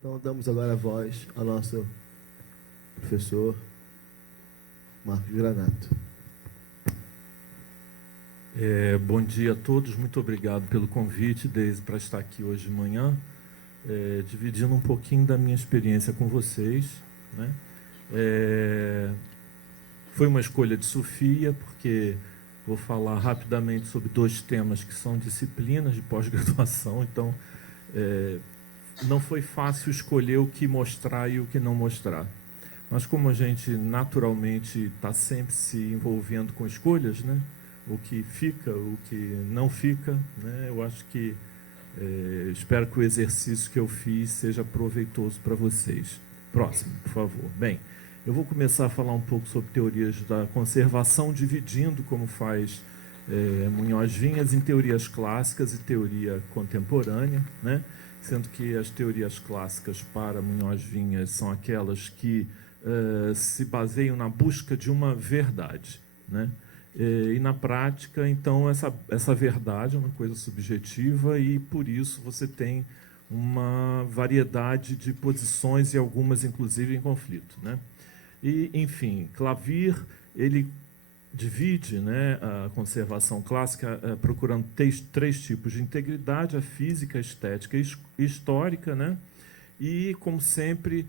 Então, damos agora a voz ao nosso professor Marcos Granato. Bom dia a todos, muito obrigado pelo convite, Deise, para estar aqui hoje de manhã, dividindo um pouquinho da minha experiência com vocês, né? Foi uma escolha de Sofia, porque vou falar rapidamente sobre dois temas que são disciplinas de pós-graduação, então não foi fácil escolher o que mostrar e o que não mostrar. Mas como a gente naturalmente está sempre se envolvendo com escolhas, né? O que fica, o que não fica, né? Eu acho que espero que o exercício que eu fiz seja proveitoso para vocês. Próximo, por favor. Bem, eu vou começar a falar um pouco sobre teorias da conservação, dividindo, como faz Munhoz Vinhas, em teorias clássicas e teoria contemporânea, né? Sendo que as teorias clássicas para Munhoz Vinhas são aquelas que se baseiam na busca de uma verdade, né? E na prática, então, essa verdade é uma coisa subjetiva e, por isso, você tem uma variedade de posições e algumas, inclusive, em conflito, né? E, enfim, Clavier, ele divide, né, a conservação clássica procurando três tipos de integridade: a física, a estética e histórica, né? E, como sempre,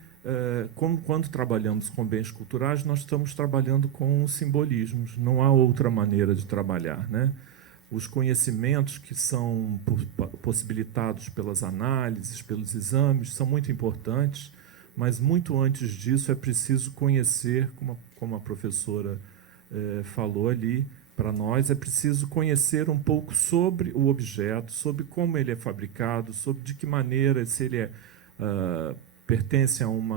quando trabalhamos com bens culturais, nós estamos trabalhando com simbolismos, não há outra maneira de trabalhar, né? Os conhecimentos que são possibilitados pelas análises, pelos exames, são muito importantes, mas muito antes disso é preciso conhecer, como a professora falou ali para nós, é preciso conhecer um pouco sobre o objeto, sobre como ele é fabricado, sobre de que maneira, se ele pertence a um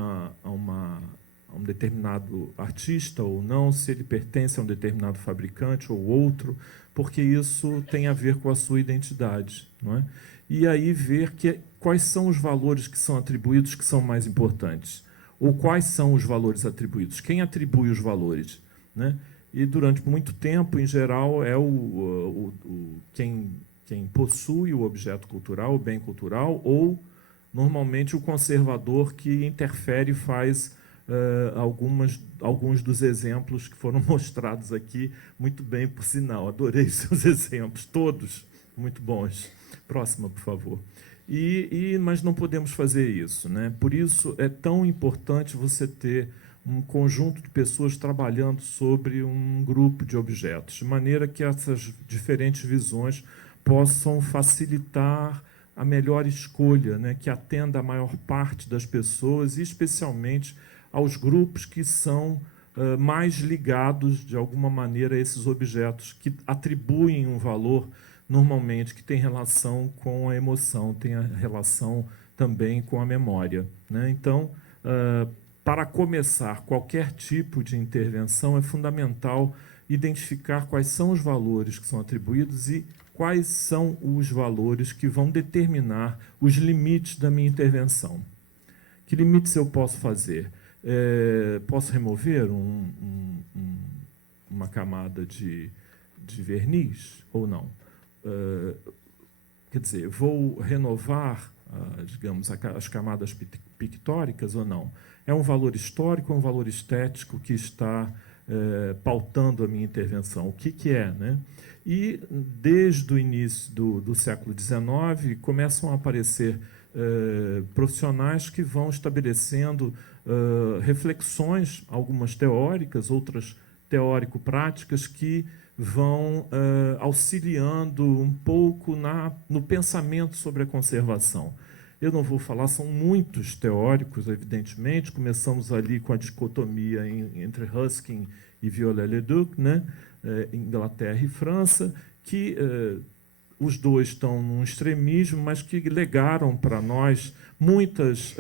determinado artista ou não, se ele pertence a um determinado fabricante ou outro, porque isso tem a ver com a sua identidade, não é? E aí ver quais são os valores que são atribuídos que são mais importantes, ou quais são os valores atribuídos, quem atribui os valores, né? E durante muito tempo, em geral, é quem possui o objeto cultural, o bem cultural, ou normalmente o conservador que interfere e faz alguns dos exemplos que foram mostrados aqui muito bem, por sinal. Adorei seus exemplos, todos muito bons. Próxima, por favor. Mas não podemos fazer isso, né? Por isso é tão importante você ter um conjunto de pessoas trabalhando sobre um grupo de objetos, de maneira que essas diferentes visões possam facilitar a melhor escolha, né, que atenda a maior parte das pessoas, e especialmente aos grupos que são mais ligados, de alguma maneira, a esses objetos, que atribuem um valor, normalmente, que tem relação com a emoção, tem a relação também com a memória, né? Então, para começar qualquer tipo de intervenção, é fundamental identificar quais são os valores que são atribuídos e quais são os valores que vão determinar os limites da minha intervenção. Que limites eu posso fazer? Posso remover uma camada de verniz ou não? Quer dizer, vou renovar, digamos, as camadas pictóricas ou não? É um valor histórico ou um valor estético que está pautando a minha intervenção? O que é, né? E, desde o início do século XIX, começam a aparecer profissionais que vão estabelecendo reflexões, algumas teóricas, outras teórico-práticas, que vão auxiliando um pouco no pensamento sobre a conservação. Eu não vou falar, são muitos teóricos, evidentemente. Começamos ali com a dicotomia entre Ruskin e Viollet-le-Duc, né? Inglaterra e França, que os dois estão num extremismo, mas que legaram para nós muitas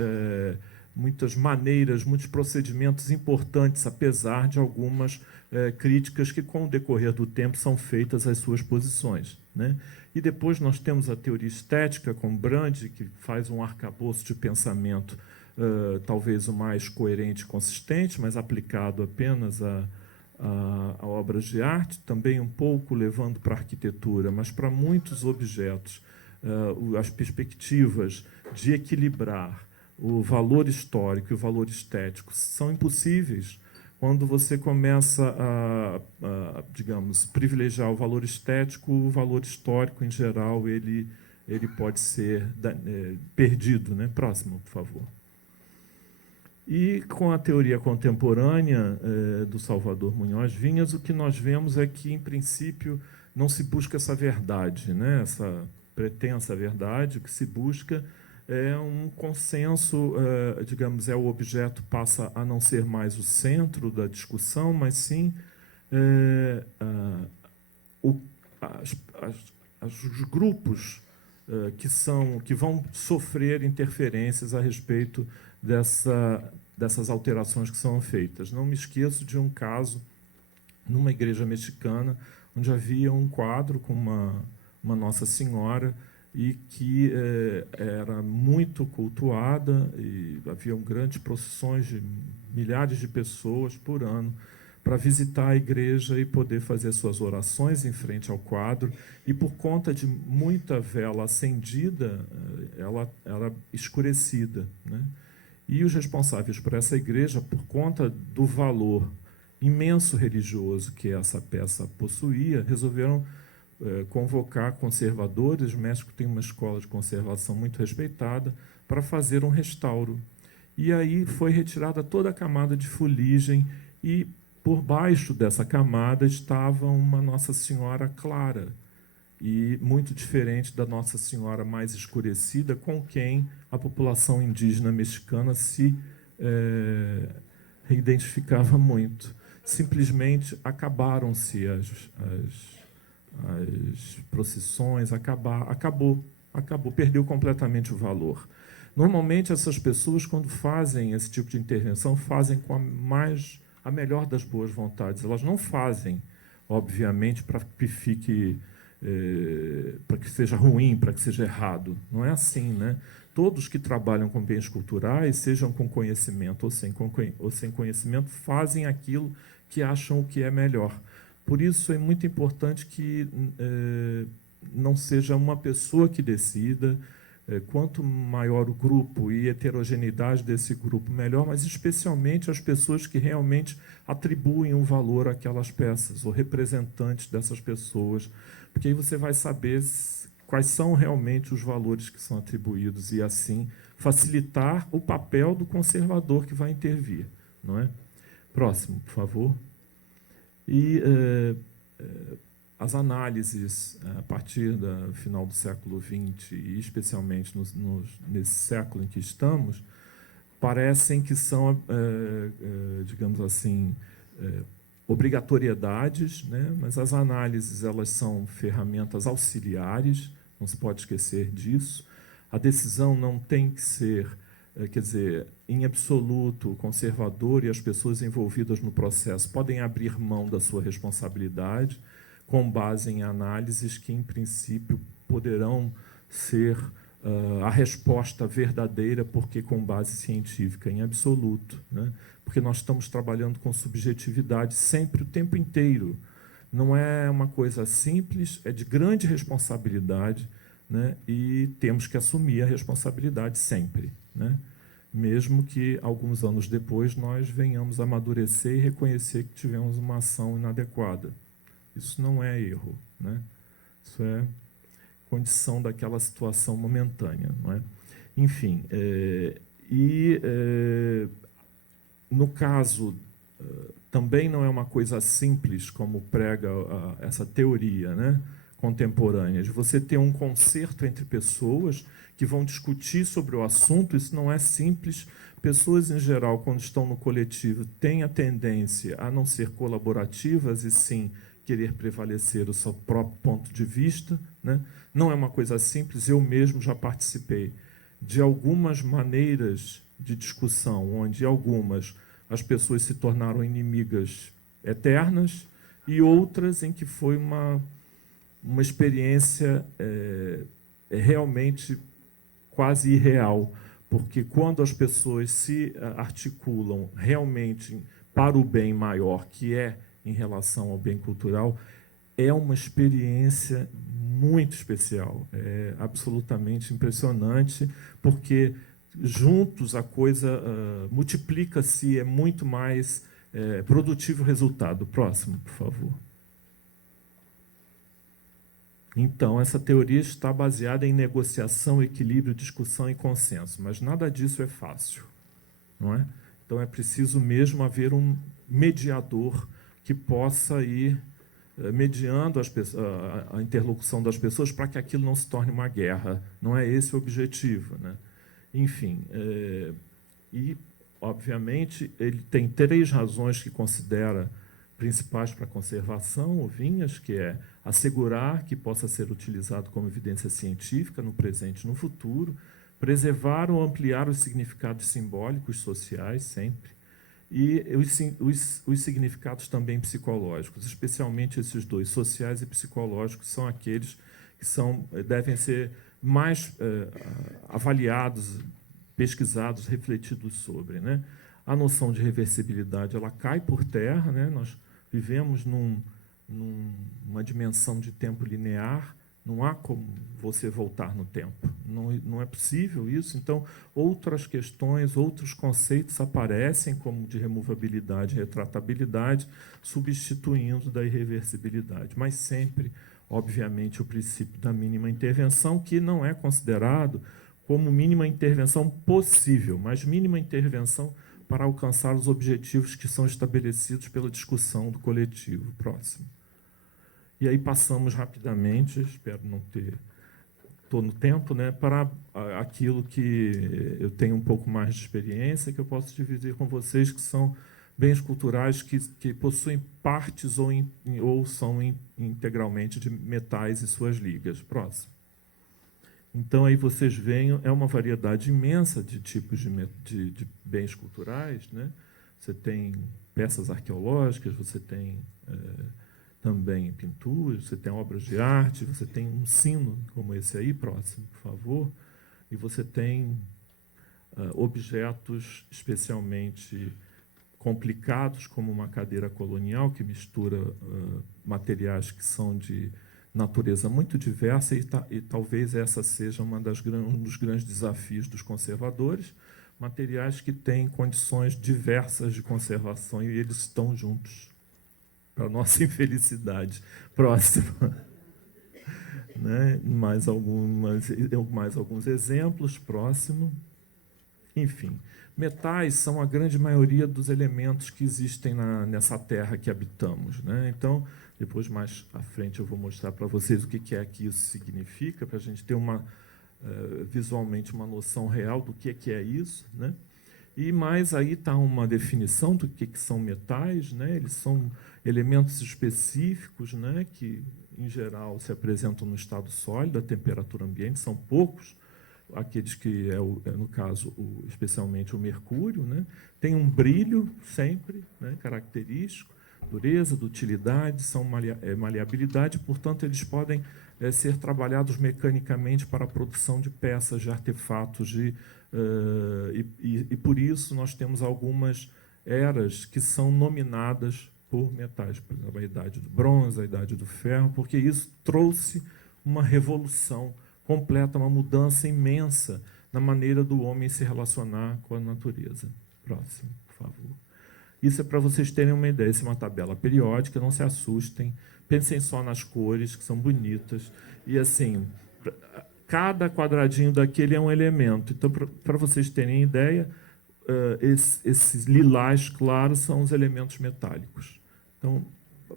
maneiras, muitos procedimentos importantes, apesar de algumas críticas que, com o decorrer do tempo, são feitas às suas posições, né? E depois nós temos a teoria estética, com Brand, que faz um arcabouço de pensamento talvez o mais coerente e consistente, mas aplicado apenas a obras de arte, também um pouco levando para a arquitetura, mas para muitos objetos, as perspectivas de equilibrar o valor histórico e o valor estético são impossíveis quando você começa digamos, privilegiar o valor estético. O valor histórico, em geral, ele pode ser perdido, né? Próximo, por favor. E com a teoria contemporânea do Salvador Munhoz Vinhas, o que nós vemos é que, em princípio, não se busca essa verdade, né? Essa pretensa verdade. O que se busca é um consenso, digamos, o objeto passa a não ser mais o centro da discussão, mas sim os grupos que vão sofrer interferências a respeito dessas alterações que são feitas. Não me esqueço de um caso numa igreja mexicana, onde havia um quadro com uma Nossa Senhora e que era muito cultuada, e haviam grandes procissões de milhares de pessoas por ano para visitar a igreja e poder fazer suas orações em frente ao quadro, e por conta de muita vela acendida, ela era escurecida, né? E os responsáveis por essa igreja, por conta do valor imenso religioso que essa peça possuía, resolveram convocar conservadores. O México tem uma escola de conservação muito respeitada, para fazer um restauro. E aí foi retirada toda a camada de fuligem, e por baixo dessa camada estava uma Nossa Senhora clara, e muito diferente da Nossa Senhora mais escurecida, com quem a população indígena mexicana se identificava muito. Simplesmente acabaram-se as procissões, acabou, perdeu completamente o valor. Normalmente, essas pessoas, quando fazem esse tipo de intervenção, fazem com a melhor das boas vontades. Elas não fazem, obviamente, para que fique, para que seja ruim, para que seja errado. Não é assim, né? Todos que trabalham com bens culturais, sejam com conhecimento ou sem conhecimento, fazem aquilo que acham o que é melhor. Por isso, é muito importante que não seja uma pessoa que decida. Quanto maior o grupo e heterogeneidade desse grupo, melhor, mas especialmente as pessoas que realmente atribuem um valor àquelas peças, ou representantes dessas pessoas, porque aí você vai saber quais são realmente os valores que são atribuídos, e assim facilitar o papel do conservador que vai intervir, não é? Próximo, por favor. E as análises, a partir do final do século XX, e especialmente nesse século em que estamos, parecem que são, digamos assim, obrigatoriedades, né? Mas as análises, elas são ferramentas auxiliares, não se pode esquecer disso. A decisão não tem que ser, quer dizer, em absoluto, o conservador e as pessoas envolvidas no processo podem abrir mão da sua responsabilidade, com base em análises que, em princípio, poderão ser a resposta verdadeira, porque com base científica, em absoluto, né? Porque nós estamos trabalhando com subjetividade sempre, o tempo inteiro. Não é uma coisa simples, é de grande responsabilidade, né? E temos que assumir a responsabilidade sempre, né? Mesmo que, alguns anos depois, nós venhamos a amadurecer e reconhecer que tivemos uma ação inadequada. Isso não é erro, né? Isso é condição daquela situação momentânea, não é? Enfim, no caso, também não é uma coisa simples, como prega essa teoria, né, contemporânea, de você ter um concerto entre pessoas que vão discutir sobre o assunto. Isso não é simples. Pessoas, em geral, quando estão no coletivo, têm a tendência a não ser colaborativas, e sim querer prevalecer o seu próprio ponto de vista, né? Não é uma coisa simples. Eu mesmo já participei de algumas maneiras de discussão, onde algumas as pessoas se tornaram inimigas eternas, e outras em que foi uma experiência realmente quase irreal, porque quando as pessoas se articulam realmente para o bem maior, que é em relação ao bem cultural, é uma experiência muito especial, é absolutamente impressionante, porque juntos a coisa multiplica-se, é muito mais produtivo o resultado. Próximo, por favor. Então, essa teoria está baseada em negociação, equilíbrio, discussão e consenso, mas nada disso é fácil, não é? Então, é preciso mesmo haver um mediador que possa ir mediando a interlocução das pessoas para que aquilo não se torne uma guerra. Não é esse o objetivo, né? Enfim, e, obviamente, ele tem 3 razões que considera principais para a conservação, o Vinhas, que é assegurar que possa ser utilizado como evidência científica no presente e no futuro, preservar ou ampliar os significados simbólicos sociais, sempre, e os significados também psicológicos, especialmente esses 2, sociais e psicológicos, são aqueles que devem ser mais avaliados, pesquisados, refletidos sobre, né? A noção de reversibilidade ela cai por terra, né? Nós vivemos numa dimensão de tempo linear, não há como você voltar no tempo, não é possível isso. Então, outras questões, outros conceitos aparecem, como de removabilidade e retratabilidade, substituindo da irreversibilidade, mas sempre, obviamente, o princípio da mínima intervenção, que não é considerado como mínima intervenção possível, mas mínima intervenção para alcançar os objetivos que são estabelecidos pela discussão do coletivo. Próximo. E aí passamos rapidamente, espero não ter... Estou no tempo, né, para aquilo que eu tenho um pouco mais de experiência, que eu posso dividir com vocês, que são bens culturais que possuem partes ou são integralmente de metais e suas ligas. Próximo. Então, aí vocês veem, é uma variedade imensa de tipos de bens culturais, né? Você tem peças arqueológicas, você tem também pinturas, você tem obras de arte, você tem um sino como esse aí, próximo, por favor, e você tem objetos especialmente complicados, como uma cadeira colonial, que mistura materiais que são de natureza muito diversa, e talvez essa seja um dos grandes desafios dos conservadores, materiais que têm condições diversas de conservação, e eles estão juntos, para a nossa infelicidade. Próximo. Né? Mais alguns exemplos. Próximo. Enfim, metais são a grande maioria dos elementos que existem nessa terra que habitamos, né? Então, depois, mais à frente, eu vou mostrar para vocês o que é que isso significa, para a gente ter visualmente uma noção real do que é isso, né? E mais aí está uma definição do que são metais, né? Eles são elementos específicos, né? Que, em geral, se apresentam no estado sólido, a temperatura ambiente, são poucos, aqueles que no caso, especialmente o mercúrio, né? Tem um brilho sempre, né? Característico, dureza, dutilidade, são maleabilidade, portanto, eles podem ser trabalhados mecanicamente para a produção de peças, de artefatos, e por isso nós temos algumas eras que são nominadas por metais, por exemplo, a idade do bronze, a idade do ferro, porque isso trouxe uma revolução completa, uma mudança imensa na maneira do homem se relacionar com a natureza. Próximo, por favor. Isso é para vocês terem uma ideia. Isso é uma tabela periódica, não se assustem, pensem só nas cores, que são bonitas, e assim, cada quadradinho daquele é um elemento. Então, para vocês terem ideia, esses lilás claros são os elementos metálicos. Então,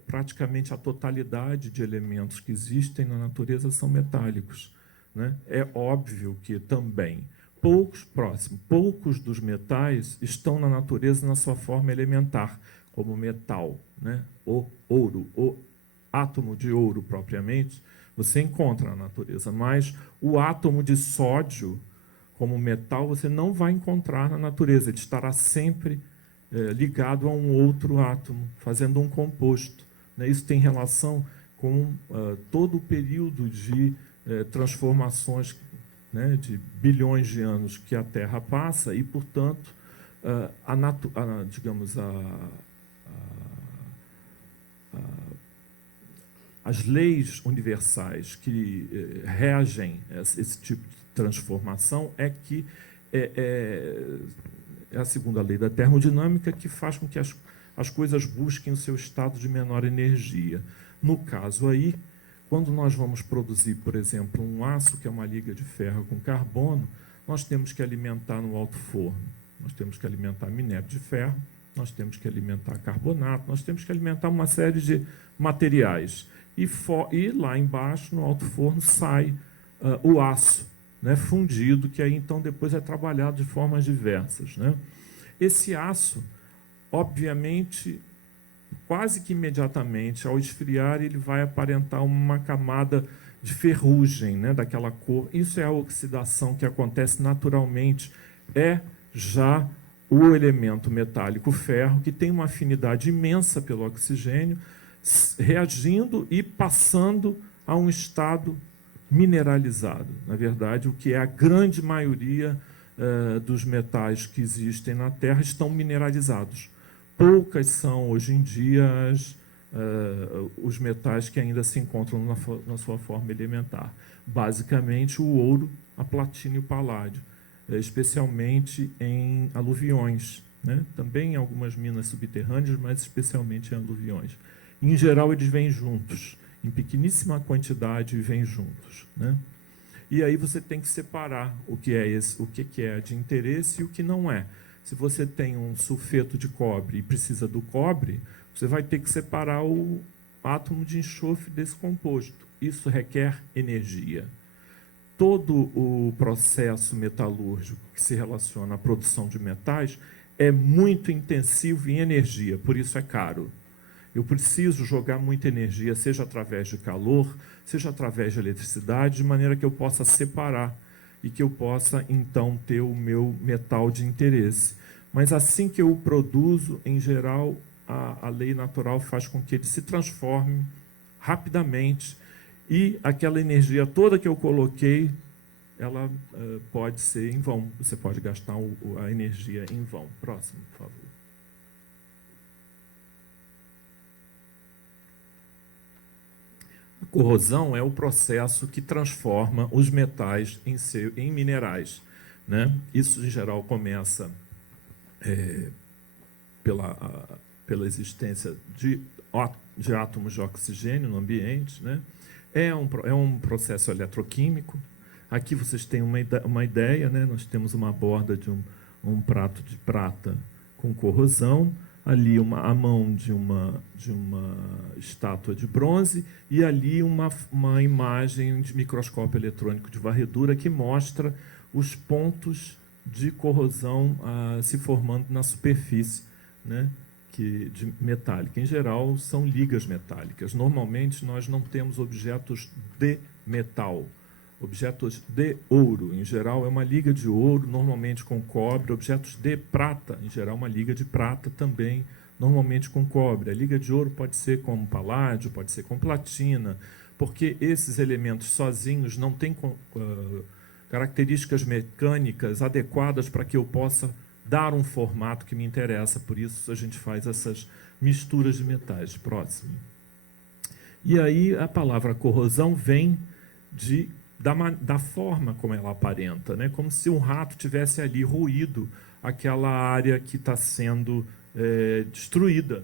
praticamente a totalidade de elementos que existem na natureza são metálicos, né? É óbvio que também poucos dos metais estão na natureza na sua forma elementar, como metal, né? O ouro, o átomo de ouro propriamente, você encontra na natureza, mas o átomo de sódio, como metal, você não vai encontrar na natureza, ele estará sempre ligado a um outro átomo, fazendo um composto, né? Isso tem relação com todo o período de transformações, né, de bilhões de anos que a Terra passa, e, portanto, as leis universais que reagem a esse tipo de transformação é que É a segunda lei da termodinâmica que faz com que as coisas busquem o seu estado de menor energia. No caso aí, quando nós vamos produzir, por exemplo, um aço, que é uma liga de ferro com carbono, nós temos que alimentar no alto forno, nós temos que alimentar minério de ferro, nós temos que alimentar carbonato, nós temos que alimentar uma série de materiais. E lá embaixo, no alto forno, sai o aço, né, fundido, que aí então depois é trabalhado de formas diversas, né? Esse aço, obviamente, quase que imediatamente, ao esfriar, ele vai aparentar uma camada de ferrugem, né, daquela cor. Isso é a oxidação que acontece naturalmente. É já o elemento metálico ferro, que tem uma afinidade imensa pelo oxigênio, reagindo e passando a um estado mineralizado. Na verdade, o que é a grande maioria dos metais que existem na Terra estão mineralizados. Poucas são, hoje em dia, os metais que ainda se encontram na sua forma elementar. Basicamente, o ouro, a platina e o paládio, especialmente em aluviões, né? Também em algumas minas subterrâneas, mas especialmente em aluviões. Em geral, eles vêm juntos, em pequeníssima quantidade, vêm juntos, né? E aí você tem que separar o que é de interesse e o que não é. Se você tem um sulfeto de cobre e precisa do cobre, você vai ter que separar o átomo de enxofre desse composto. Isso requer energia. Todo o processo metalúrgico que se relaciona à produção de metais é muito intensivo em energia, por isso é caro. Eu preciso jogar muita energia, seja através de calor, seja através de eletricidade, de maneira que eu possa separar e que eu possa, então, ter o meu metal de interesse. Mas assim que eu o produzo, em geral, a lei natural faz com que ele se transforme rapidamente e aquela energia toda que eu coloquei, ela pode ser em vão. Você pode gastar a energia em vão. Próximo, por favor. A corrosão é o processo que transforma os metais em minerais, né? Isso, em geral, começa pela existência de átomos de oxigênio no ambiente, né? É um processo eletroquímico. Aqui vocês têm uma ideia, né? Nós temos uma borda de um prato de prata com corrosão, ali a mão de uma estátua de bronze e ali uma imagem de microscópio eletrônico de varredura que mostra os pontos de corrosão se formando na superfície, né, metálica. Em geral, são ligas metálicas. Normalmente, nós não temos objetos de metal. Objetos de ouro, em geral, é uma liga de ouro, normalmente com cobre. Objetos de prata, em geral, uma liga de prata também, normalmente com cobre. A liga de ouro pode ser com paládio, pode ser com platina, porque esses elementos sozinhos não têm características mecânicas adequadas para que eu possa dar um formato que me interessa. Por isso, a gente faz essas misturas de metais. Próximo. E aí, a palavra corrosão vem da forma como ela aparenta, né? Como se um rato tivesse ali roído aquela área que está sendo destruída.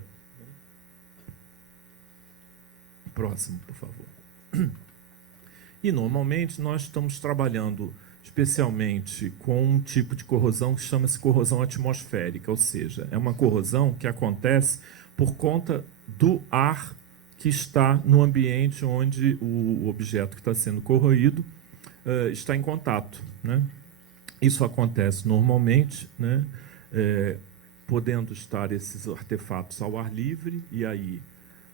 Próximo, por favor. E, normalmente, nós estamos trabalhando especialmente com um tipo de corrosão que chama-se corrosão atmosférica, ou seja, é uma corrosão que acontece por conta do ar que está no ambiente onde o objeto que está sendo corroído está em contato, né? Isso acontece normalmente, né, podendo estar esses artefatos ao ar livre, e aí,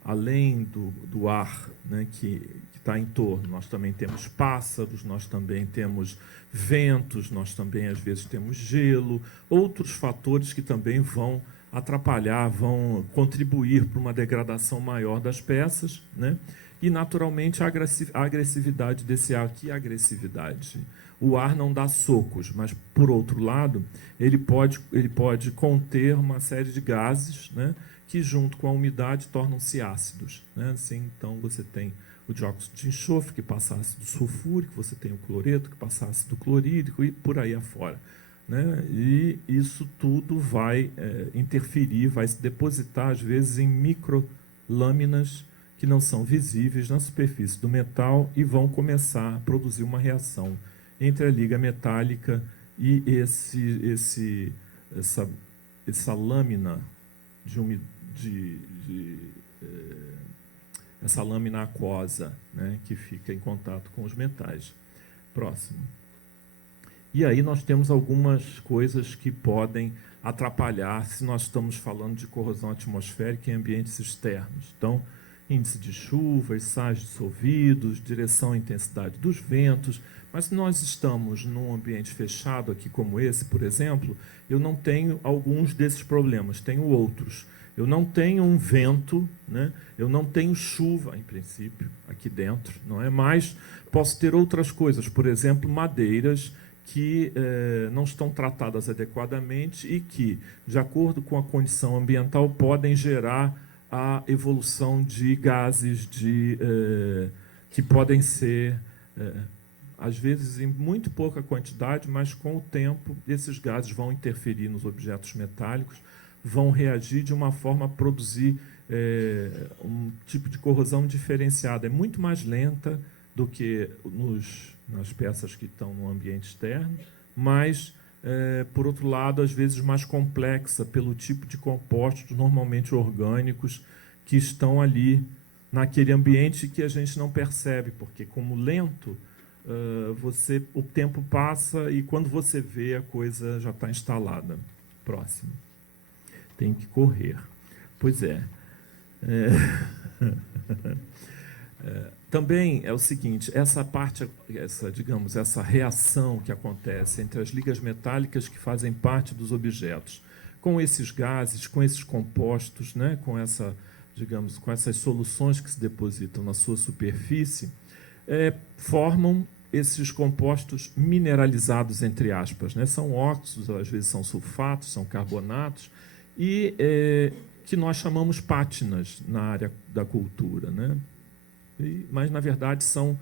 além do ar, né, que está em torno, nós também temos pássaros, nós também temos ventos, nós também, às vezes, temos gelo, outros fatores que também vão atrapalhar, vão contribuir para uma degradação maior das peças, né? E, naturalmente, a agressividade desse ar. Que agressividade? O ar não dá socos, mas, por outro lado, ele pode conter uma série de gases, né, que, junto com a umidade, tornam-se ácidos, né? Assim, então, você tem o dióxido de enxofre, que passa ácido sulfúrico, você tem o cloreto, que passa ácido clorídrico, e por aí afora. né? E isso tudo vai interferir, vai se depositar, às vezes, em microlâminas que não são visíveis na superfície do metal e vão começar a produzir uma reação entre a liga metálica e essa lâmina essa lâmina aquosa, né, que fica em contato com os metais. Próximo. E aí nós temos algumas coisas que podem atrapalhar se nós estamos falando de corrosão atmosférica em ambientes externos. Então, índice de chuvas, sais dissolvidos, direção e intensidade dos ventos. Mas se nós estamos num ambiente fechado aqui como esse, por exemplo, eu não tenho alguns desses problemas, tenho outros. Eu não tenho um vento, né? Eu não tenho chuva, em princípio, aqui dentro, não é? Mas posso ter outras coisas, por exemplo, madeiras que não estão tratadas adequadamente e que, de acordo com a condição ambiental, podem gerar a evolução de gases que podem ser, às vezes, em muito pouca quantidade, mas com o tempo esses gases vão interferir nos objetos metálicos, vão reagir de uma forma a produzir um tipo de corrosão diferenciada. É muito mais lenta do que nas peças que estão no ambiente externo, mas, por outro lado, às vezes mais complexa pelo tipo de compostos normalmente orgânicos que estão ali naquele ambiente que a gente não percebe, porque, como lento, o tempo passa e, quando você vê, a coisa já está instalada. Próximo. Tem que correr. Pois é. Também é o seguinte, essa reação que acontece entre as ligas metálicas que fazem parte dos objetos, com esses gases, com esses compostos, né, com essas soluções que se depositam na sua superfície, formam esses compostos mineralizados, entre aspas, né? São óxidos, às vezes são sulfatos, são carbonatos, e que nós chamamos pátinas na área da cultura, né? Mas, na verdade, são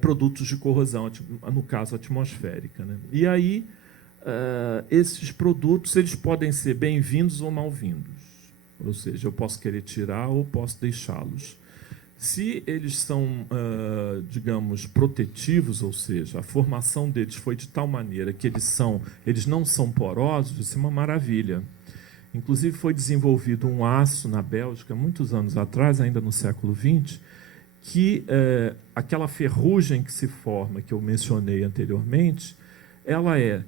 produtos de corrosão, no caso, atmosférica, né? E aí, esses produtos eles podem ser bem-vindos ou mal-vindos. Ou seja, eu posso querer tirar ou posso deixá-los. Se eles são, digamos, protetivo, ou seja, a formação deles foi de tal maneira que eles não são porosos, isso é uma maravilha. Inclusive, foi desenvolvido um aço na Bélgica, muitos anos atrás, ainda no século XX, que aquela ferrugem que se forma, que eu mencionei anteriormente, ela é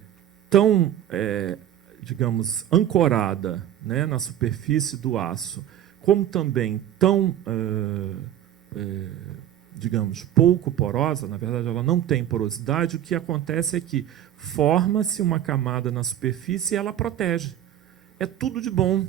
tão, digamos, ancorada, né, na superfície do aço, como também tão, digamos, pouco porosa, na verdade ela não tem porosidade, o que acontece é que forma-se uma camada na superfície e ela protege. É tudo de bom,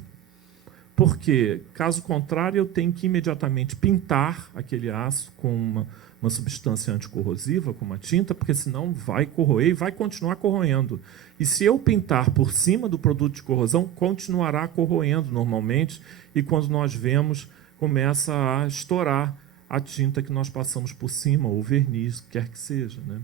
porque, caso contrário, eu tenho que imediatamente pintar aquele aço com uma substância anticorrosiva, com uma tinta, porque senão vai corroer e vai continuar corroendo. E se eu pintar por cima do produto de corrosão, continuará corroendo normalmente, e quando nós vemos, começa a estourar a tinta que nós passamos por cima, ou verniz, quer que seja, né?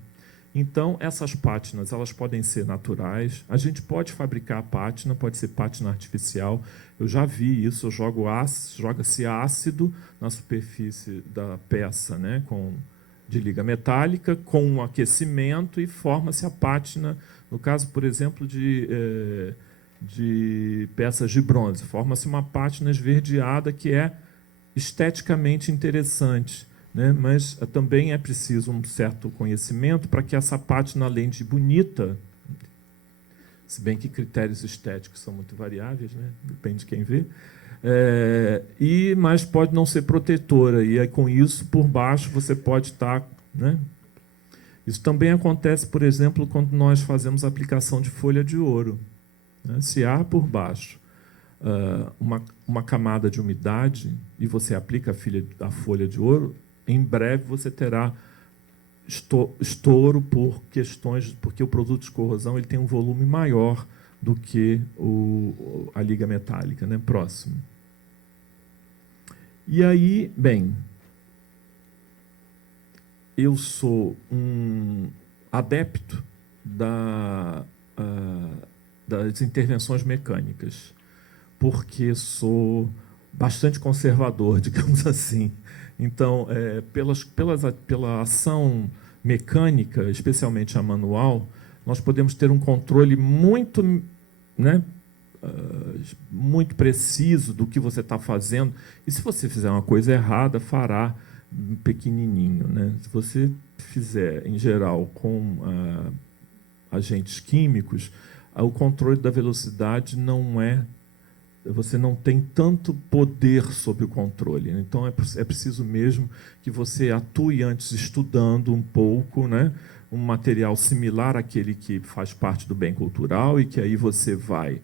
Então, essas pátinas, elas podem ser naturais. A gente pode fabricar a pátina, pode ser pátina artificial. Eu já vi isso, joga-se ácido na superfície da peça, né, de liga metálica, com um aquecimento, e forma-se a pátina, no caso, por exemplo, de peças de bronze. Forma-se uma pátina esverdeada que é esteticamente interessante, né? Mas também é preciso um certo conhecimento para que essa pátina, além de bonita, se bem que critérios estéticos são muito variáveis, né? Depende de quem vê, mas pode não ser protetora, e aí, com isso, por baixo, você pode estar, né? Isso também acontece, por exemplo, quando nós fazemos a aplicação de folha de ouro, né? Se há por baixo uma camada de umidade e você aplica a folha de ouro, em breve você terá estouro porque o produto de corrosão ele tem um volume maior do que a liga metálica, né? Próximo. E aí, bem, eu sou um adepto da das intervenções mecânicas, porque sou bastante conservador, digamos assim. Então, pela ação mecânica, especialmente a manual, nós podemos ter um controle muito, né, muito preciso do que você está fazendo. E se você fizer uma coisa errada, fará pequenininho, né? Se você fizer, em geral, com agentes químicos, o controle da velocidade não é... Você não tem tanto poder sobre o controle. Então, é preciso mesmo que você atue antes estudando um pouco, né, um material similar àquele que faz parte do bem cultural, e que aí você vai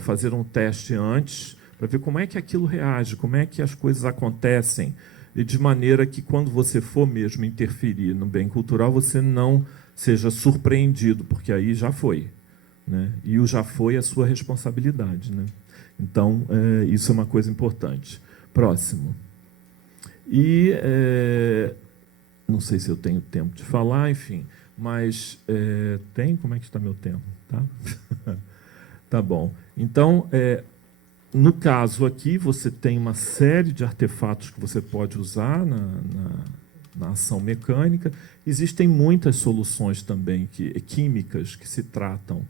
fazer um teste antes para ver como é que aquilo reage, como é que as coisas acontecem, e de maneira que, quando você for mesmo interferir no bem cultural, você não seja surpreendido, porque aí já foi, né? E o já foi é a sua responsabilidade, né? Então, isso é uma coisa importante. Próximo. E não sei se eu tenho tempo de falar, enfim, mas tem? Como é que está meu tempo? Tá? Tá bom. Então, no caso aqui, você tem uma série de artefatos que você pode usar na ação mecânica. Existem muitas soluções também químicas que se tratam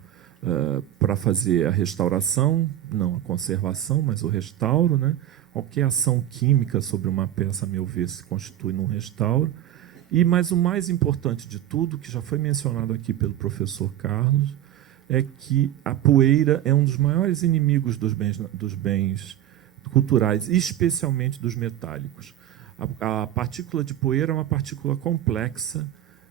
para fazer a restauração, não a conservação, mas o restauro, né? Qualquer ação química sobre uma peça, a meu ver, se constitui num restauro. Mas o mais importante de tudo, que já foi mencionado aqui pelo professor Carlos, é que a poeira é um dos maiores inimigos dos bens culturais, especialmente dos metálicos. A partícula de poeira é uma partícula complexa,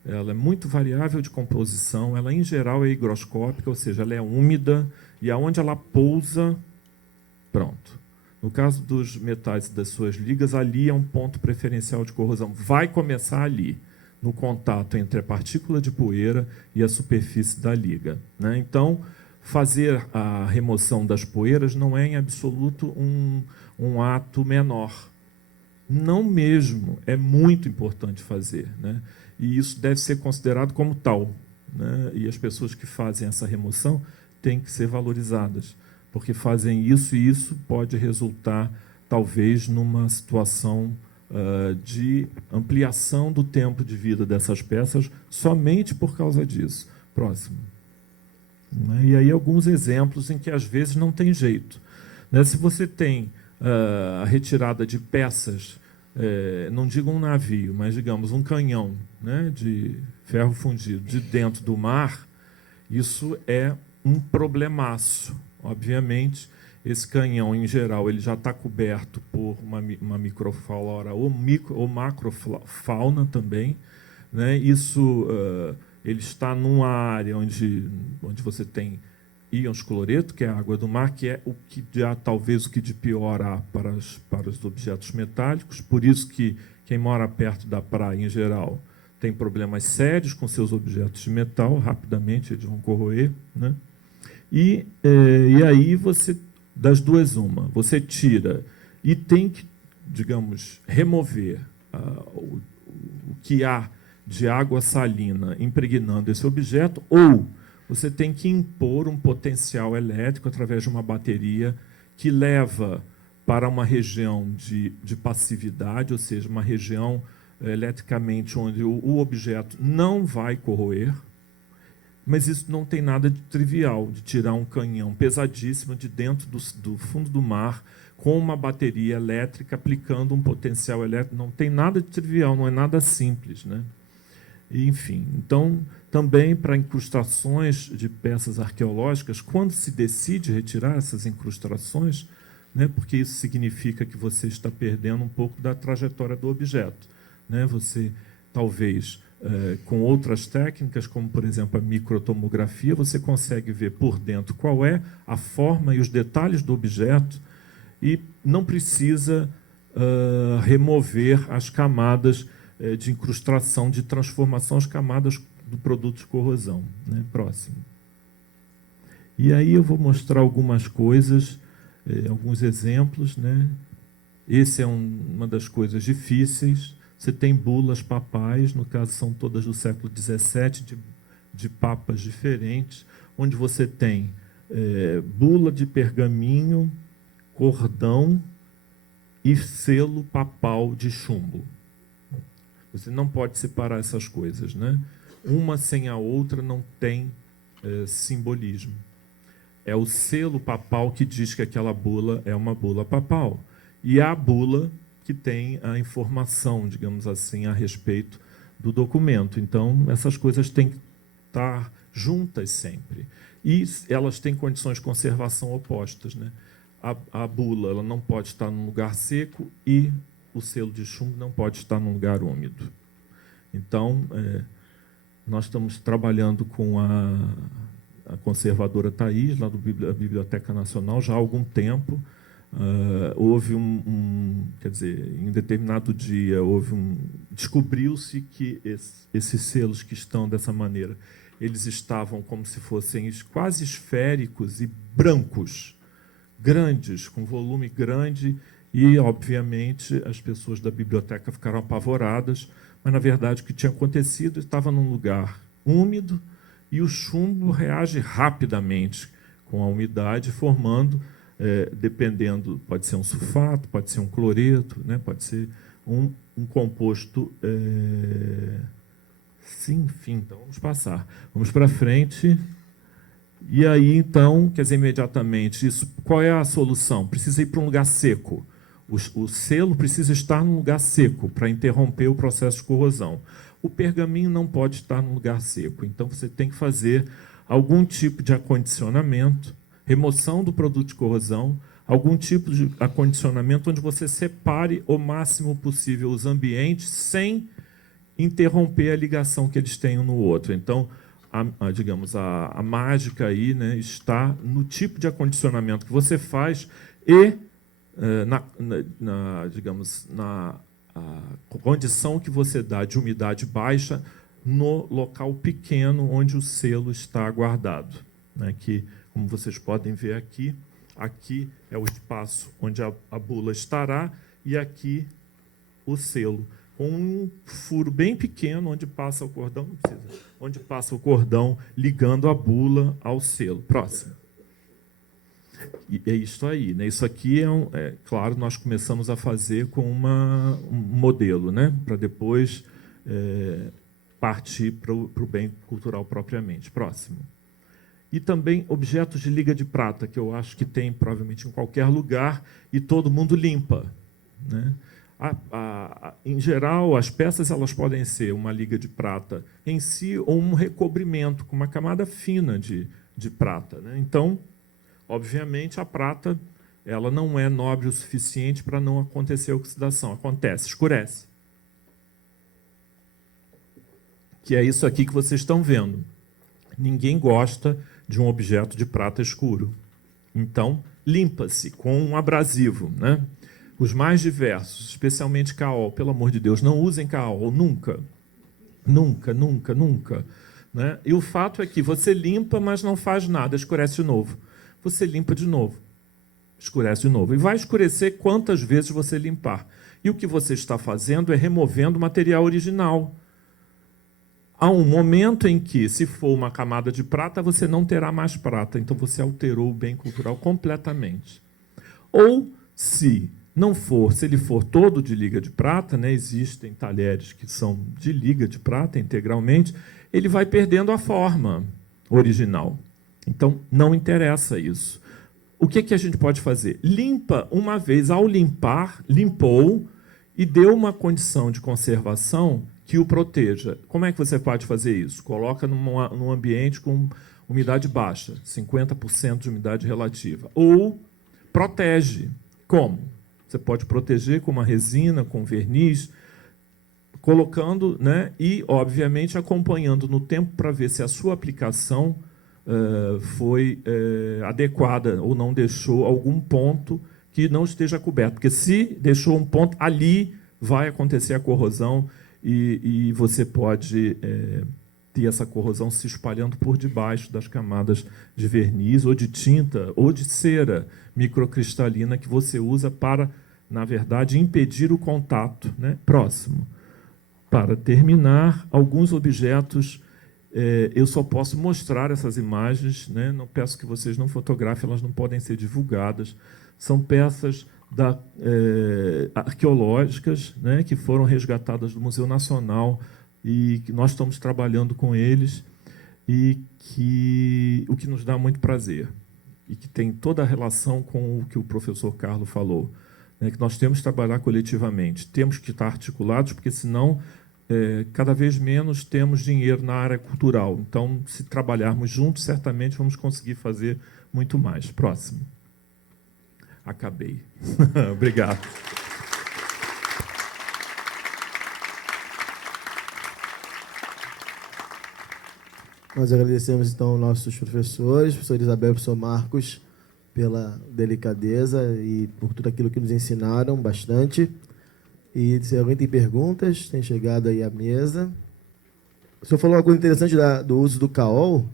ela é muito variável de composição, ela, em geral, é higroscópica, ou seja, ela é úmida, e aonde ela pousa, pronto. No caso dos metais e das suas ligas, ali é um ponto preferencial de corrosão. Vai começar ali, no contato entre a partícula de poeira e a superfície da liga, né? Então, fazer a remoção das poeiras não é, em absoluto, um ato menor. Não mesmo, é muito importante fazer, né? E isso deve ser considerado como tal, né? E as pessoas que fazem essa remoção têm que ser valorizadas, porque fazem isso, e isso pode resultar, talvez, numa situação de ampliação do tempo de vida dessas peças somente por causa disso. Próximo. E aí alguns exemplos em que, às vezes, não tem jeito, né? Se você tem a retirada de peças, não digo um navio, mas, digamos, um canhão, né, de ferro fundido de dentro do mar, isso é um problemaço. Obviamente, esse canhão, em geral, ele já está coberto por uma microflora ou macrofauna também, né? Isso, ele está numa área onde você tem íons cloreto, que é a água do mar, que é talvez o que de pior há para os objetos metálicos. Por isso que quem mora perto da praia, em geral, tem problemas sérios com seus objetos de metal, rapidamente eles vão corroer, né? E aí você, das duas uma, você tira e tem que, digamos, remover o que há de água salina impregnando esse objeto, ou você tem que impor um potencial elétrico através de uma bateria que leva para uma região de passividade, ou seja, uma região eletricamente onde o objeto não vai corroer. Mas isso não tem nada de trivial, de tirar um canhão pesadíssimo de dentro do fundo do mar com uma bateria elétrica aplicando um potencial elétrico. Não tem nada de trivial, não é nada simples, né? E, enfim, então, também para incrustações de peças arqueológicas, quando se decide retirar essas incrustações, né, porque isso significa que você está perdendo um pouco da trajetória do objeto, né? Você, talvez, com outras técnicas, como, por exemplo, a microtomografia, você consegue ver por dentro qual é a forma e os detalhes do objeto e não precisa remover as camadas de incrustação, de transformação, as camadas do produto de corrosão, né? Próximo. E aí eu vou mostrar algumas coisas, alguns exemplos, né? Esse é uma das coisas difíceis. Você tem bulas papais, no caso são todas do século XVII, de papas diferentes, onde você tem bula de pergaminho, cordão e selo papal de chumbo. Você não pode separar essas coisas, né? Uma sem a outra não tem simbolismo. É o selo papal que diz que aquela bula é uma bula papal. E a bula que tem a informação, digamos assim, a respeito do documento. Então, essas coisas têm que estar juntas sempre. E elas têm condições de conservação opostas, né? A bula ela não pode estar num lugar seco e o selo de chumbo não pode estar num lugar úmido. Então, nós estamos trabalhando com a conservadora Thaís, lá da Biblioteca Nacional, já há algum tempo. Houve quer dizer, em determinado dia, descobriu-se que esses selos que estão dessa maneira, eles estavam como se fossem quase esféricos e brancos, grandes, com volume grande, e, obviamente, as pessoas da biblioteca ficaram apavoradas, mas, na verdade, o que tinha acontecido estava num lugar úmido e o chumbo reage rapidamente com a umidade, formando, dependendo, pode ser um sulfato, pode ser um cloreto, né, pode ser um composto... Sim, enfim, então vamos passar. Vamos para frente. E aí, então, quer dizer, imediatamente, qual é a solução? Precisa ir para um lugar seco. O selo precisa estar num lugar seco para interromper o processo de corrosão. O pergaminho não pode estar num lugar seco. Então, você tem que fazer algum tipo de acondicionamento, remoção do produto de corrosão, algum tipo de acondicionamento onde você separe o máximo possível os ambientes sem interromper a ligação que eles têm um no outro. Então, digamos, a mágica aí, né, está no tipo de acondicionamento que você faz e digamos, na condição que você dá de umidade baixa no local pequeno onde o selo está guardado, né, que, como vocês podem ver aqui é o espaço onde a bula estará e aqui o selo, com um furo bem pequeno onde passa o cordão, não precisa, onde passa o cordão ligando a bula ao selo. Próximo. E é isso aí, né? Isso aqui claro, nós começamos a fazer com um modelo, né? Para depois partir para o bem cultural propriamente. Próximo. E também objetos de liga de prata, que eu acho que tem provavelmente em qualquer lugar e todo mundo limpa, né? Em geral, as peças elas podem ser uma liga de prata em si ou um recobrimento com uma camada fina de prata, né? Então, obviamente, a prata ela não é nobre o suficiente para não acontecer oxidação. Acontece, escurece. Que é isso aqui que vocês estão vendo. Ninguém gosta de um objeto de prata escuro. Então, limpa-se com um abrasivo, né? Os mais diversos, especialmente caol, pelo amor de Deus, não usem caol, nunca. Nunca, nunca, nunca. Né? E o fato é que você limpa, mas não faz nada, escurece de novo. Você limpa de novo, escurece de novo. E vai escurecer quantas vezes você limpar. E o que você está fazendo é removendo o material original. Há um momento em que, se for uma camada de prata, você não terá mais prata. Então, você alterou o bem cultural completamente. Ou, se ele for todo de liga de prata, né, existem talheres que são de liga de prata integralmente, ele vai perdendo a forma original. Então, não interessa isso. O que a gente pode fazer? Limpa uma vez, ao limpar, limpou e deu uma condição de conservação que o proteja. Como é que você pode fazer isso? Coloca num ambiente com umidade baixa, 50% de umidade relativa. Ou protege. Como? Você pode proteger com uma resina, com verniz, colocando, né, e, obviamente, acompanhando no tempo para ver se a sua aplicação foi adequada ou não deixou algum ponto que não esteja coberto. Porque se deixou um ponto, ali vai acontecer a corrosão e você pode ter essa corrosão se espalhando por debaixo das camadas de verniz ou de tinta ou de cera microcristalina que você usa para, na verdade, impedir o contato, né? Próximo. Para terminar, alguns objetos eu só posso mostrar essas imagens, né? Não peço que vocês não fotografem, elas não podem ser divulgadas. São peças arqueológicas, né, que foram resgatadas do Museu Nacional e que nós estamos trabalhando com eles, e o que nos dá muito prazer e que tem toda a relação com o que o professor Carlos falou, né, que nós temos que trabalhar coletivamente, temos que estar articulados, porque senão cada vez menos temos dinheiro na área cultural. Então, se trabalharmos juntos, certamente vamos conseguir fazer muito mais. Próximo. Acabei. Obrigado. Nós agradecemos, então, aos nossos professores, professor Isabel e professor Marcos, pela delicadeza e por tudo aquilo que nos ensinaram bastante. E se alguém tem perguntas, tem chegado aí à mesa. O senhor falou uma coisa interessante do uso do caol,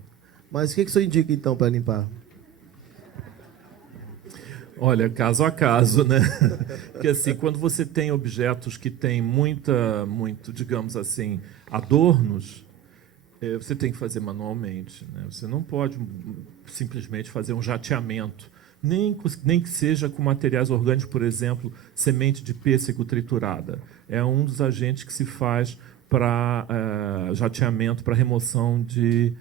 mas o que o senhor indica, então, para limpar? Olha, caso a caso, né? Porque assim, quando você tem objetos que têm muito, digamos assim, adornos, você tem que fazer manualmente, né? Você não pode simplesmente fazer um jateamento, nem que seja com materiais orgânicos, por exemplo, semente de pêssego triturada. É um dos agentes que se faz para jateamento, para remoção de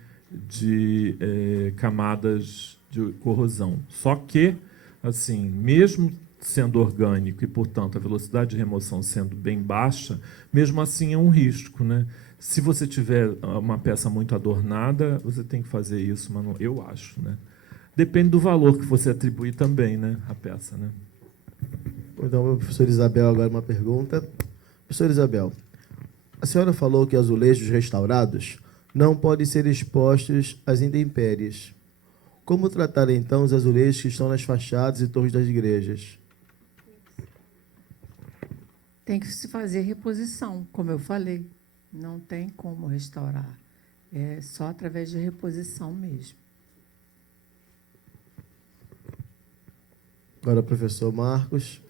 camadas de corrosão. Só que, assim, mesmo sendo orgânico e, portanto, a velocidade de remoção sendo bem baixa, mesmo assim é um risco, né? Se você tiver uma peça muito adornada, você tem que fazer isso, mas eu acho, né? Depende do valor que você atribuir também, né, à peça, né? Então, professor Isabel, agora uma pergunta. Professor Isabel, a senhora falou que azulejos restaurados não podem ser expostos às intempéries. Como tratar, então, os azulejos que estão nas fachadas e torres das igrejas? Tem que se fazer reposição, como eu falei. Não tem como restaurar. É só através de reposição mesmo. Agora, professor Marcos.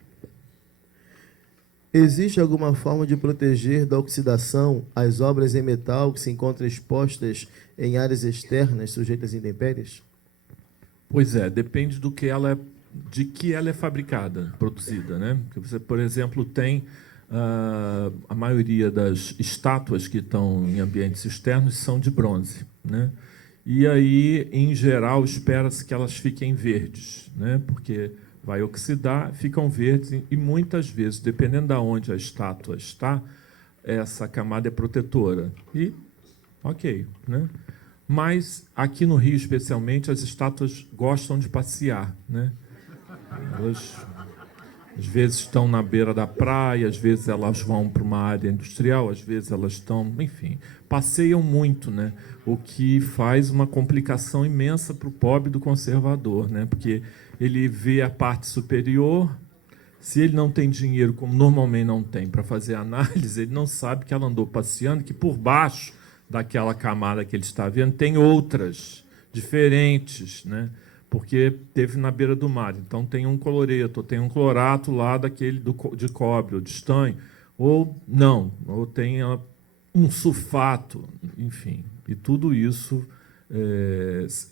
Existe alguma forma de proteger da oxidação as obras em metal que se encontram expostas em áreas externas sujeitas a intempéries? Pois é, depende de que ela é fabricada, produzida, né? Porque você, por exemplo, tem a maioria das estátuas que estão em ambientes externos são de bronze, né? E aí, em geral, espera-se que elas fiquem verdes, né? Porque vai oxidar, ficam verdes e muitas vezes, dependendo de onde a estátua está, essa camada é protetora. E, ok, né? Mas, aqui no Rio, especialmente, as estátuas gostam de passear, né? Elas, às vezes, estão na beira da praia, às vezes elas vão para uma área industrial, às vezes elas estão... Enfim, passeiam muito, né? O que faz uma complicação imensa para o pobre do conservador, né? Porque ele vê a parte superior, se ele não tem dinheiro, como normalmente não tem, para fazer análise, ele não sabe que ela andou passeando, que por baixo daquela camada que ele está vendo tem outras, diferentes, né? Porque teve na beira do mar. Então, tem um cloreto, tem um clorato lá daquele de cobre ou de estanho, ou não, ou tem um sulfato, enfim. E tudo isso,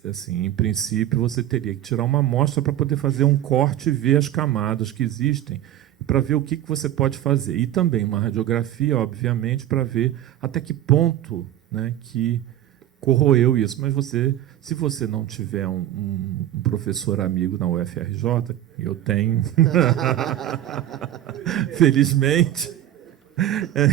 assim, em princípio, você teria que tirar uma amostra para poder fazer um corte e ver as camadas que existem, para ver o que você pode fazer. E também uma radiografia, obviamente, para ver até que ponto, né, que corroeu isso. Mas se você não tiver um professor amigo na UFRJ, eu tenho, felizmente,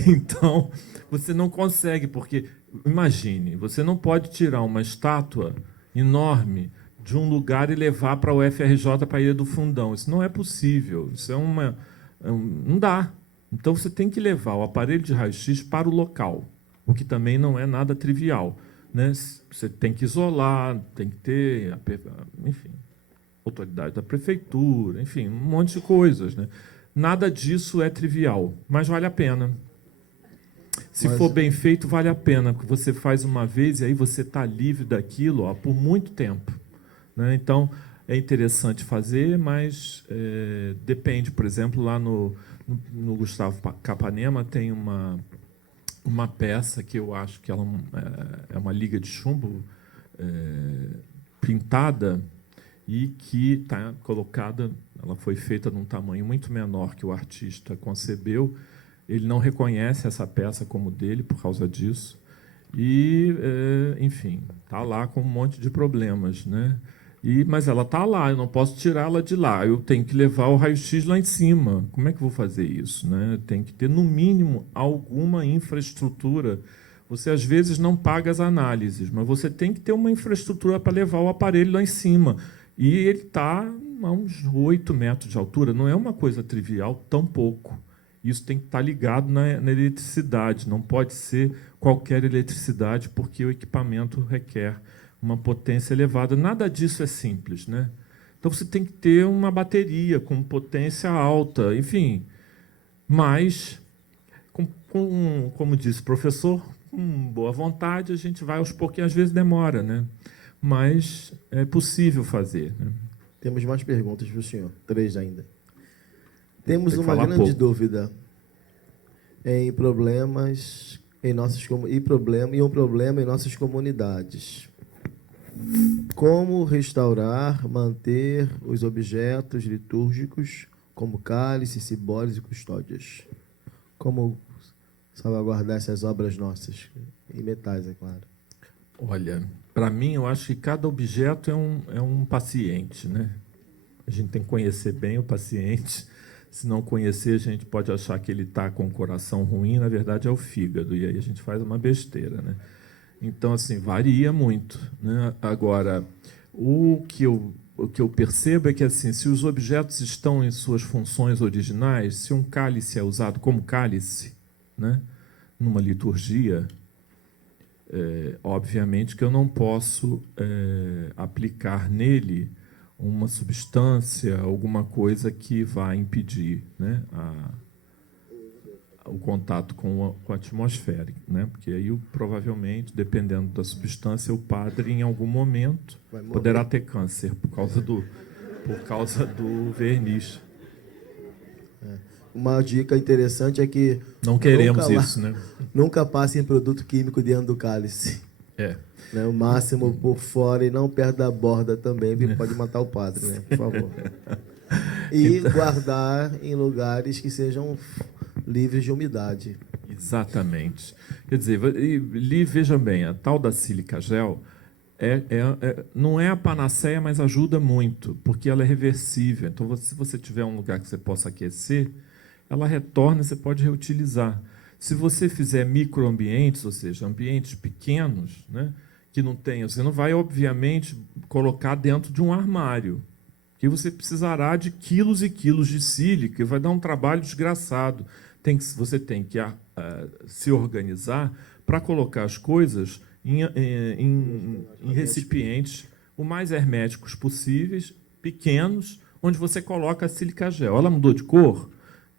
então você não consegue, porque, imagine, você não pode tirar uma estátua enorme de um lugar e levar para a UFRJ, para a Ilha do Fundão. Isso não é possível, isso não dá. Então, você tem que levar o aparelho de raio-x para o local, o que também não é nada trivial, né? Você tem que isolar, tem que ter, enfim, autoridade da prefeitura, enfim, um monte de coisas, né? Nada disso é trivial, mas vale a pena. Se for bem feito, vale a pena, porque você faz uma vez e aí você está livre daquilo, por muito tempo, né? Então, é interessante fazer, mas depende. Por exemplo, lá no Gustavo Capanema tem uma peça que eu acho que ela é uma liga de chumbo pintada e que está colocada, ela foi feita num tamanho muito menor que o artista concebeu. Ele não reconhece essa peça como dele por causa disso. E, enfim, está lá com um monte de problemas, né? Mas ela está lá, eu não posso tirá-la de lá. Eu tenho que levar o raio-x lá em cima. Como é que eu vou fazer isso, né? Tem que ter, no mínimo, alguma infraestrutura. Você, às vezes, não paga as análises, mas você tem que ter uma infraestrutura para levar o aparelho lá em cima. E ele está a uns 8 metros de altura. Não é uma coisa trivial, tão pouco. Isso tem que estar ligado na eletricidade. Não pode ser qualquer eletricidade, porque o equipamento requer uma potência elevada. Nada disso é simples, né? Então, você tem que ter uma bateria com potência alta, enfim. Mas, como disse o professor, com boa vontade, a gente vai aos pouquinhos, às vezes demora, né? Mas é possível fazer, né? Temos mais perguntas para o senhor, 3 ainda. Temos Tem que uma falar grande pouco. dúvida em problemas em nossas e um problema em nossas comunidades. Como restaurar, manter os objetos litúrgicos, como cálices, cibórias e custódias? Como salvaguardar essas obras nossas? Em metais, é claro. Olha, para mim, eu acho que cada objeto é um paciente, né? A gente tem que conhecer bem o paciente. Se não conhecer, a gente pode achar que ele está com o coração ruim, na verdade é o fígado, e aí a gente faz uma besteira, né? Então, assim, varia muito, né? Agora, o que eu percebo é que, assim, se os objetos estão em suas funções originais, se um cálice é usado como cálice, né, numa liturgia, obviamente que eu não posso aplicar nele uma substância, alguma coisa que vá impedir, né, o contato com a atmosfera, né? Porque aí, provavelmente, dependendo da substância, o padre, em algum momento, poderá ter câncer por causa do verniz. Uma dica interessante é que Não queremos isso, né? nunca passe em produto químico dentro do cálice. Né? O máximo por fora e não perto da borda também, porque pode matar o padre, né? Por favor. E guardar em lugares que sejam livres de umidade. Exatamente. Quer dizer, veja bem, a tal da sílica gel não é a panaceia, mas ajuda muito, porque ela é reversível. Então, se você tiver um lugar que você possa aquecer, ela retorna e você pode reutilizar. Se você fizer microambientes, ou seja, ambientes pequenos, né, que não tenham, você não vai, obviamente, colocar dentro de um armário, porque você precisará de quilos e quilos de sílica e vai dar um trabalho desgraçado. Você tem que se organizar para colocar as coisas em recipientes o mais herméticos possíveis, pequenos, onde você coloca a sílica gel. Ela mudou de cor?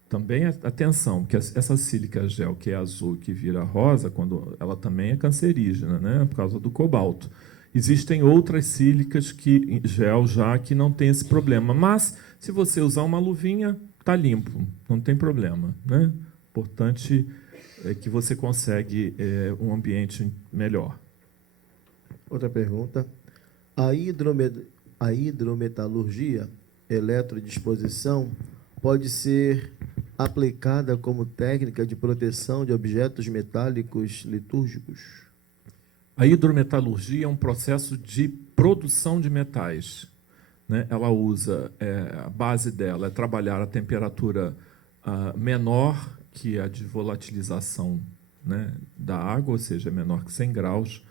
Também, atenção, porque essa sílica gel, que é azul, que vira rosa, ela também é cancerígena, né, por causa do cobalto. Existem outras sílicas gel já que não tem esse problema. Mas, se você usar uma luvinha, está limpo, não tem problema, né? Importante é que você consegue um ambiente melhor. Outra pergunta. A hidrometalurgia, eletrodisposição, pode ser aplicada como técnica de proteção de objetos metálicos litúrgicos? A hidrometalurgia é um processo de produção de metais, né? Ela usa, a base dela é trabalhar a temperatura menor que a de volatilização, né, da água, ou seja, menor que 100 graus,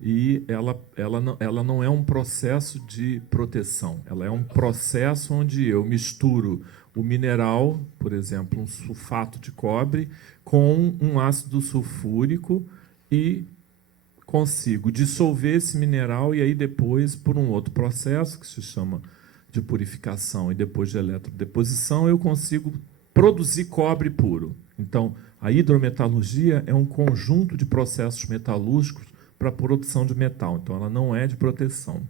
e ela não é um processo de proteção, ela é um processo onde eu misturo o mineral, por exemplo, um sulfato de cobre, com um ácido sulfúrico e consigo dissolver esse mineral e aí depois, por um outro processo que se chama de purificação e depois de eletrodeposição, eu consigo produzir cobre puro. Então, a hidrometalurgia é um conjunto de processos metalúrgicos para a produção de metal. Então, ela não é de proteção.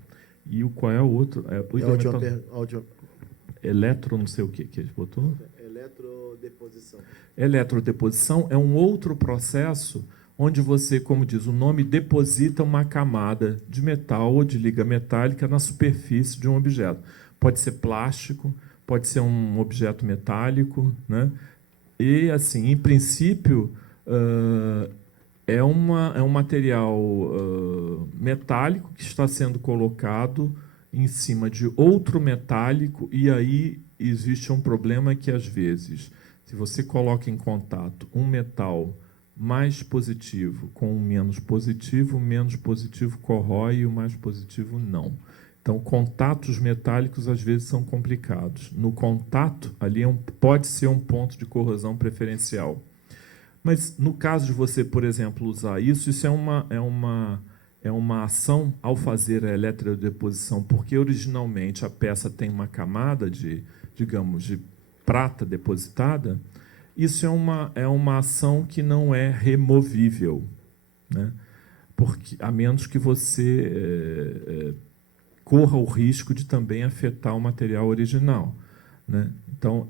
E qual é o outro? Última... Eletro não sei o que ele botou? Eletrodepposição. Eletrodeposição. Eletrodeposição é um outro processo onde você, como diz o nome, deposita uma camada de metal ou de liga metálica na superfície de um objeto. Pode ser plástico, pode ser um objeto metálico, né? E, assim, em princípio, é um material metálico que está sendo colocado em cima de outro metálico, e aí existe um problema que, às vezes, se você coloca em contato um metal mais positivo com o menos positivo corrói e o mais positivo não. Então, contatos metálicos, às vezes, são complicados. No contato, ali pode ser um ponto de corrosão preferencial. Mas, no caso de você, por exemplo, usar isso é uma ação ao fazer a eletrodeposição, porque, originalmente, a peça tem uma camada de, digamos, de prata depositada. Isso é uma ação que não é removível, né? Porque, a menos que você corra o risco de também afetar o material original, né? Então,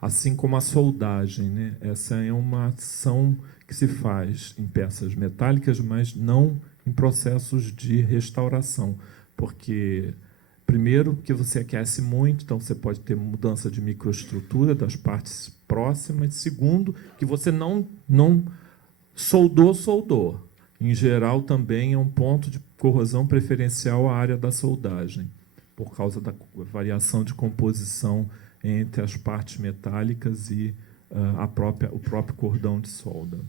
assim como a soldagem, né? Essa é uma ação que se faz em peças metálicas, mas não em processos de restauração, porque, primeiro, que você aquece muito, então você pode ter mudança de microestrutura das partes próximas. Segundo, que você não soldou. Em geral, também é um ponto de corrosão preferencial à área da soldagem, por causa da variação de composição entre as partes metálicas e o próprio cordão de solda.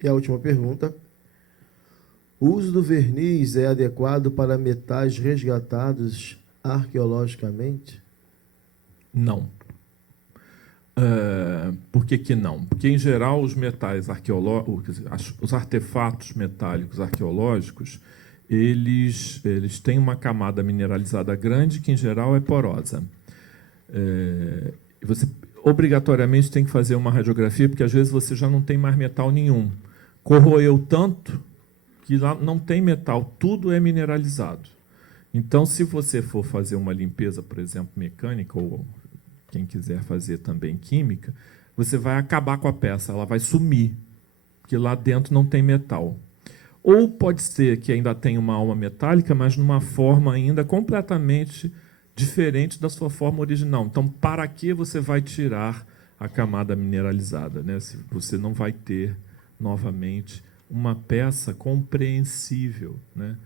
E a última pergunta. O uso do verniz é adequado para metais resgatados arqueologicamente? Não. Por que não? Porque, em geral, os metais arqueológicos, os artefatos metálicos arqueológicos, eles têm uma camada mineralizada grande que, em geral, é porosa. Você, obrigatoriamente, tem que fazer uma radiografia, porque, às vezes, você já não tem mais metal nenhum. Corroeu tanto que lá não tem metal, tudo é mineralizado. Então, se você for fazer uma limpeza, por exemplo, mecânica, ou quem quiser fazer também química, você vai acabar com a peça, ela vai sumir, porque lá dentro não tem metal. Ou pode ser que ainda tenha uma alma metálica, mas numa forma ainda completamente diferente da sua forma original. Então, para que você vai tirar a camada mineralizada, né? Se você não vai ter, novamente, uma peça compreensível, né?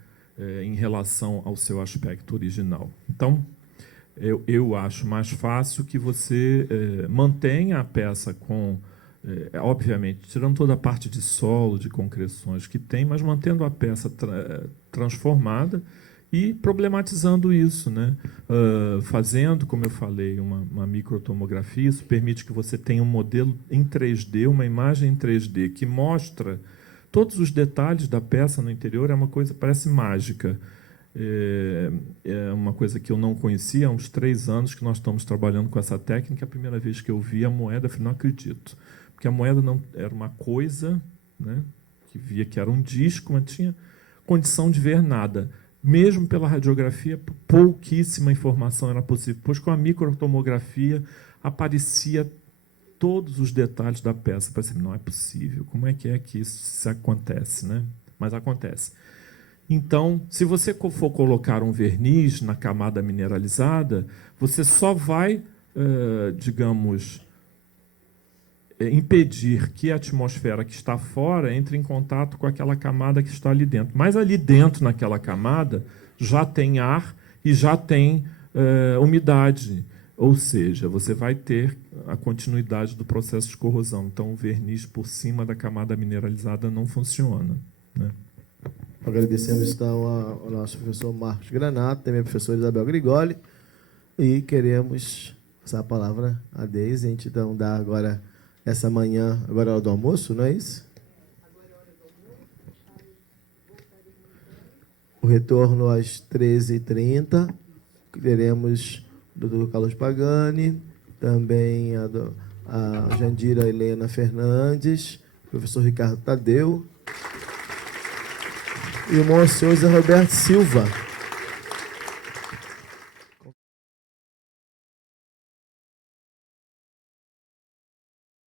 Em relação ao seu aspecto original. Então, eu acho mais fácil que você mantenha a peça com, obviamente, tirando toda a parte de solo, de concreções que tem, mas mantendo a peça transformada e problematizando isso, né? Fazendo, como eu falei, uma microtomografia. Isso permite que você tenha um modelo em 3D, uma imagem em 3D, que mostra todos os detalhes da peça no interior. É uma coisa, parece mágica. É uma coisa que eu não conhecia. Há uns 3 anos que nós estamos trabalhando com essa técnica. A primeira vez que eu vi a moeda, eu falei, não acredito. Porque a moeda não era uma coisa, né, que via que era um disco, mas não tinha condição de ver nada. Mesmo pela radiografia, pouquíssima informação era possível. Pois com a microtomografia aparecia todos os detalhes da peça. Eu pensei, não é possível, como é que isso acontece, né? Mas acontece. Então, se você for colocar um verniz na camada mineralizada, você só vai, digamos, impedir que a atmosfera que está fora entre em contato com aquela camada que está ali dentro. Mas ali dentro, naquela camada, já tem ar e já tem umidade. Ou seja, você vai ter a continuidade do processo de corrosão. Então, o verniz por cima da camada mineralizada não funciona, né? Agradecemos, então, ao nosso professor Marcos Granato, também a professora Isabel Grigoli, e queremos passar a palavra a Deise. A gente, então, dá agora, essa manhã, agora é hora do almoço, não é isso? O retorno às 13h30, teremos o doutor Carlos Pagani, também a Jandira Helena Fernandes, o professor Ricardo Tadeu, e o moço Roberto Silva.